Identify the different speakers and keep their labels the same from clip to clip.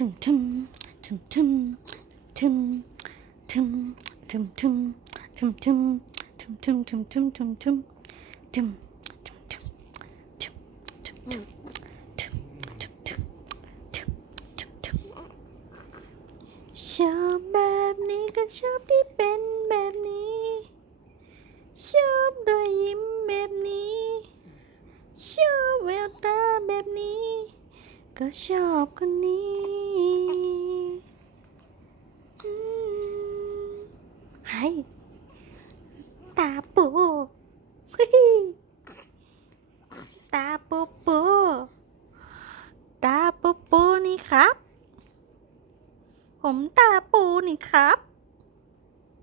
Speaker 1: ทึมทึมทึมทึมทึมทึมทึมทึมทึมทึมทึมทึมทึ ก็ชอบคนนี้อืมไฮตาปูเฮ้ยตาปูปูตาปูปูนี่ครับ ผมตาปูนี่ครับ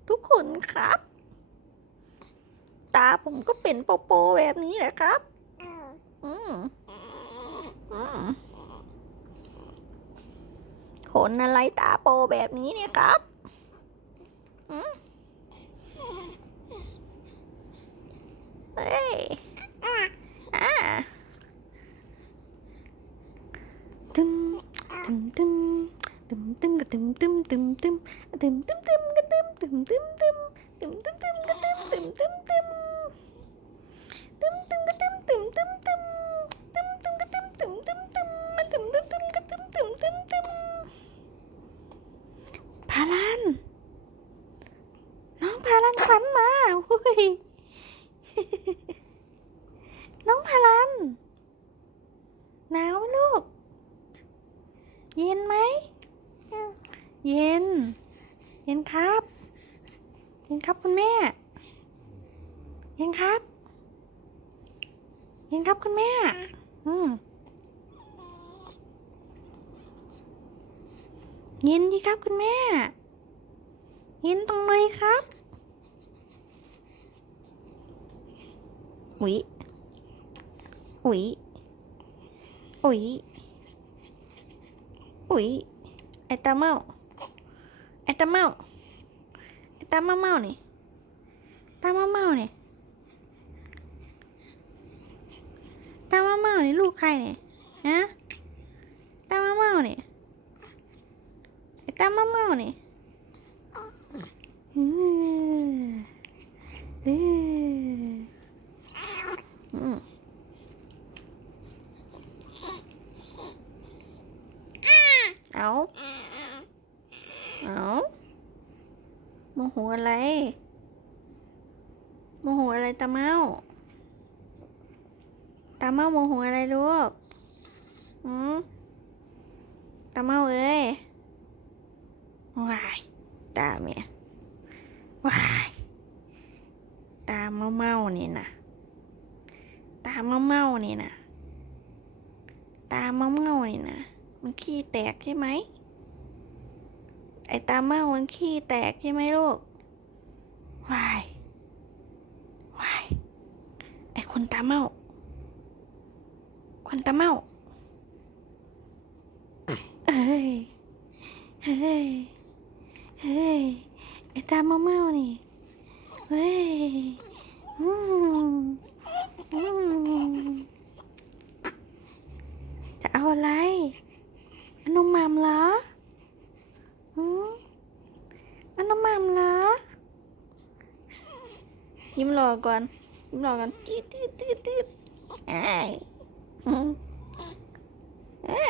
Speaker 1: ทุกคนครับ ตาผมก็เป็นโปโปแบบนี้แหละครับ อืมอืมค นอะไรตาโปแบบนี้เนี่ยครับเฮ้ยอ่าตึมตึมตึมตึมตึมกระตึมตึมตึมตึมตึมตึมตึมกระตึมตึมตึมตึมตึมตึมตึมกระตึมตึมตึมตึมตึมตึมกระตึมตึมตึมตึมตึมตึมกระตึมตึมตึมตึมมาตึมตึมตึมกระตึมตึมตึมตึมพาลัน น้องพาลันฝันมาหุ้ย น้องพาลัน หนาวไหมลูก เย็นไหม เย็น เย็นครับ เย็นครับคุณแม่ เย็นครับ เย็นครับคุณแม่ อืมเย็นดีครับคุณแม่ เย็นตรงเลยครับ อุ๊ย อุ๊ย อุ๊ย อุ๊ย ไอตาเมา ไอตาเมาไอตาเมาเมานี่ตาเมาเมานี่ตามาเมานี่ลูกใครเนี่ยฮะตามาเมาเนี่ยไอ้ตามาเมาเนี่ยอืมเอออืมเอา เอาโมโหอะไร โมโหอะไรตาเมาตาเมาโมโหอะไรลูกอืมตาเมาเอ้ยวายตาเมียวายตาเมาเมานี่นะตาเมาเมานี่นะตาเมาเมานี่นะมันขี้แตกใช่ไหม ไอตาเมามันขี้แตกใช่ไหมลูกวายวาย ไอคนตาเมาควันตาเมาเฮ้ย เฮ้ย เฮ้ย ไอ้ตาเมาเมานี่ เฮ้ย อืมอืมจะเอาอะไรอันนมมามเหรอ อืมอันนมมามเหรอยิ้มรอก่อน ยิ้มรอก่อนตีดตีดตีดตีดไอ้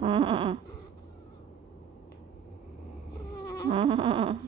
Speaker 1: 嗯嗯嗯。嗯嗯嗯。